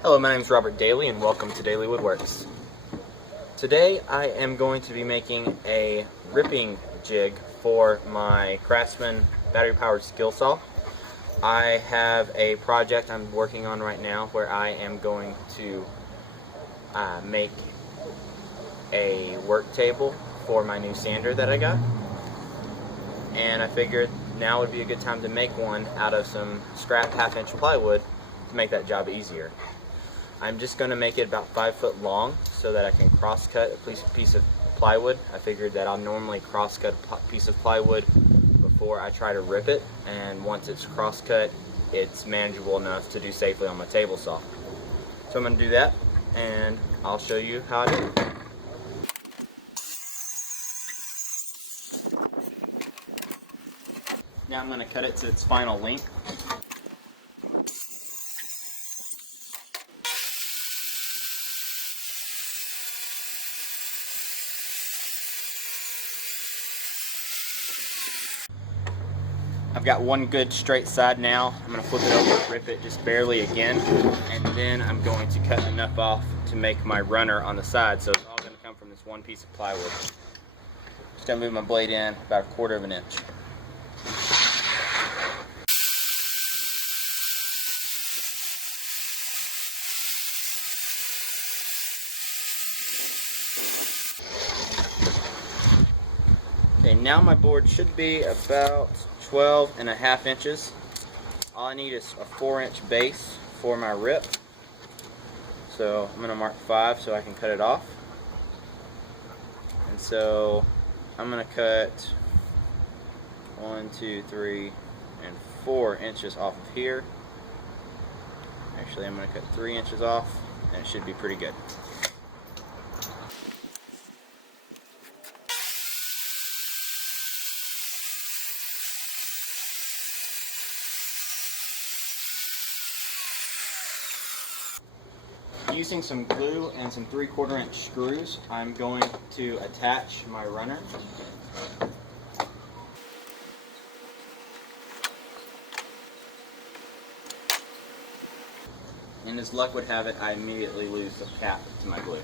Hello, my name is Robert Daly and welcome to Daily Woodworks. Today I am going to be making a ripping jig for my Craftsman battery powered skill saw. I have a project I'm working on right now where I am going to make a work table for my new sander that I got, and I figured now would be a good time to make one out of some scrap 1/2-inch plywood to make that job easier. I'm just going to make it about 5 foot long so that I can cross cut a piece of plywood. I figured that I'll normally cross cut a piece of plywood before I try to rip it, and once it's cross cut it's manageable enough to do safely on my table saw. So I'm going to do that and I'll show you how I do it. Now I'm going to cut it to its final length. I've got one good straight side now. I'm going to flip it over and rip it just barely again, and then I'm going to cut enough off to make my runner on the side, so it's all going to come from this one piece of plywood. Just going to move my blade in about 1/4 of an inch. Okay, now my board should be about 12.5 inches. All I need is a 4-inch base for my rip. So I'm going to mark 5 so I can cut it off. And so I'm going to cut 1, 2, 3, and 4 inches off of here. Actually, I'm going to cut 3 inches off, and it should be pretty good. Using some glue and some 3/4 inch screws, I'm going to attach my runner. And as luck would have it, I immediately lose the cap to my glue.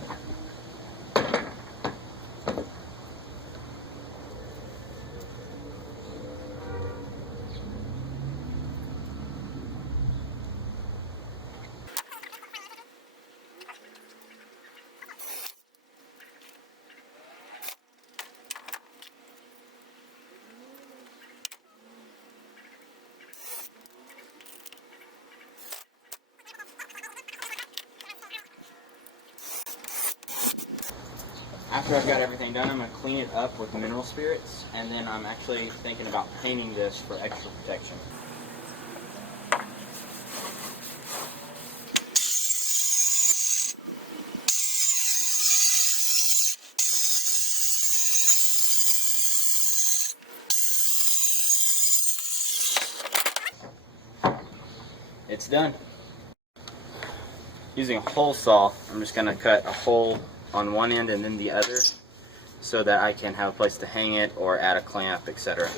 After I've got everything done, I'm going to clean it up with mineral spirits, and then I'm actually thinking about painting this for extra protection. It's done. Using a hole saw, I'm just going to cut a hole on one end and then the other so that I can have a place to hang it or add a clamp, etc.